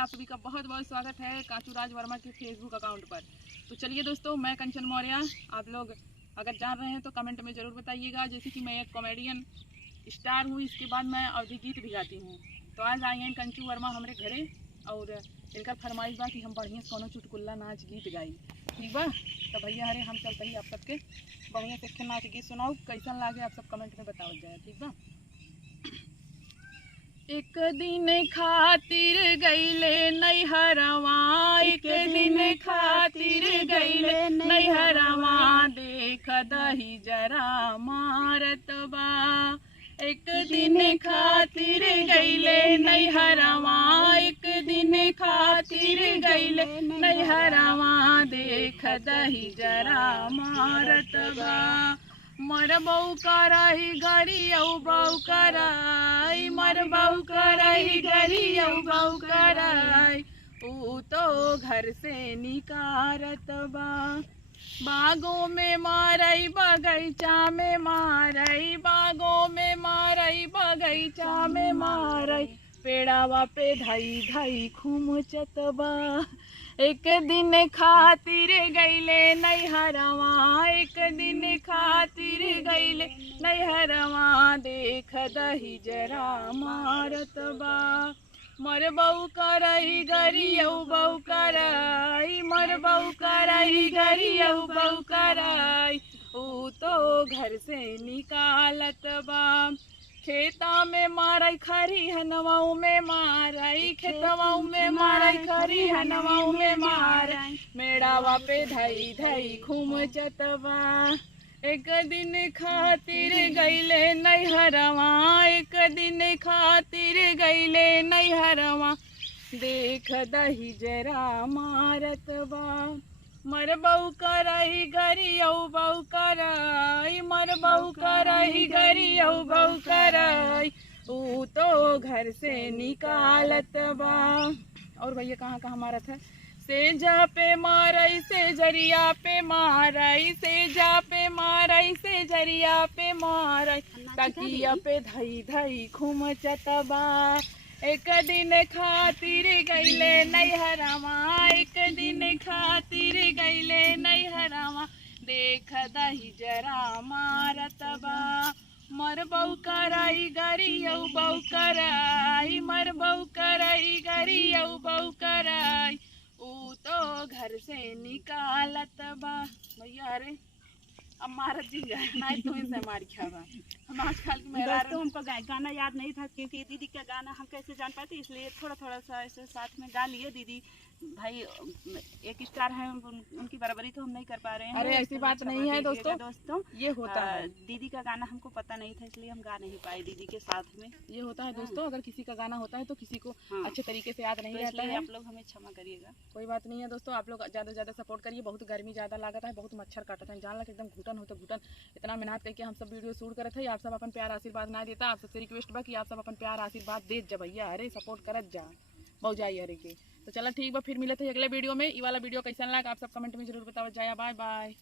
आप सभी का बहुत बहुत स्वागत है कांचू राज वर्मा के फेसबुक अकाउंट पर। तो चलिए दोस्तों, मैं कंचन मौर्य। आप लोग अगर जान रहे हैं तो कमेंट में ज़रूर बताइएगा। जैसे कि मैं एक कॉमेडियन स्टार हूँ, इसके बाद मैं अवधि गीत भी गाती हूँ। तो आज आई हैं कंचू वर्मा हमारे घरे और इनका फरमाइश बा कि हम बढ़िया से कोनो चुटकुल्ला नाच गीत गाई। ठीक बा? तो भैया हरे हम चलते ही आप सबके बढ़िया से नाच गीत सुनाओ, कैसन लागे आप सब कमेंट में बताओ जाए। ठीक बा? एक दिन खातिर गईले नैहरवा, एक दिन खातिर गईले नैहरवा, देख दही जरा मारत बा। एक दिन खातिर गईले नैहरवा, एक दिन खातिर गईले नैहरवा, देख दही जरा मारत बा। मर बऊ कराई गरियौ बऊ कराई, मर बऊ कराई गरियौ बऊ कराई, ऊ तो घर से निकारत बा। बागों में मारई बगैचा में मारई, बागों में मारई बगैचा में मारई, पेड़ावा पे धई धई खुमचत बा। एक दिन खातिर गईले नैहरवा, एक दिन खातिर गईले नैहरवा, देख दही जरा मारत बा। मर बऊ करई गरियौ बऊ करई, मर बऊ करई गरियौ बऊ करई, ऊ तो घर से निकालत बा। खेता में मारई खरी हनवाऊ में मारई, खेतवाऊ में मारई खरी हनवाऊ में मारई, मेड़ावा पे धई धई खुमचत बा। एक दिन खातिर गईले नैहरवा, एक दिन खातिर गईले नैहरवा, देख दही जरा मारत बा। मर बऊ करई गरियौ बऊ करई, मर बऊ करई गरियौ बऊ करई, ऊ तो घर से निकालत बा। और भैया कहाँ कहाँ मारत है? सेजा पे मारई से जरिया पे मारई, सेजा पे मारई से जरिया पे मारई, तकिया पे धई धई खुमचत बा। एक दिन खातिर गईले नैहरवा, एक दिन खातिर गईले नैहरवा, देख दही जरा मारत बा। मर बऊ करई गरियौ बऊ करई, मर बऊ करई गरियौ बऊ करई, ऊ तो घर से निकालत बा। भैया अरे अब मारत जी जाए नहीं तो इनसे मार खावा। हम आजकल दोस्तों हमको गाना याद नहीं था, क्योंकि दीदी का गाना हम कैसे जान पाते, इसलिए थोड़ा थोड़ा सा ऐसे साथ में गा लिए। दीदी भाई एक स्टार है, उनकी बराबरी तो हम नहीं कर पा रहे हैं। अरे ऐसी बात नहीं है दोस्तों, ये होता है। दीदी का गाना हमको पता नहीं था, इसलिए हम गा नहीं पाए दीदी के साथ में। ये होता है दोस्तों, अगर किसी का गाना होता है तो किसी को अच्छे तरीके से याद नहीं रहता है। आप लोग हमें क्षमा करिएगा। कोई बात नहीं है दोस्तों, आप लोग ज़्यादा से ज़्यादा सपोर्ट करिए। बहुत गर्मी ज़्यादा लागत है, बहुत मच्छर काटता है, जान लग एकदम घुटन हो तो घुटन। इतना मेहनत करके हम सब वीडियो शूट करते हैं, आप सब अपन प्यार आशीर्वाद ना देता। आप सबसे रिक्वेस्ट बा कि आप सब अपन प्यार आशीर्वाद दे जा भैया, अरे सपोर्ट करत जा बहुत जाइए अरे के। तो चलो ठीक बा, फिर मिले थे अगले वीडियो में। ये वाला वीडियो कैसा लगा आप सब कमेंट में जरूर बताओ जाए। Bye by.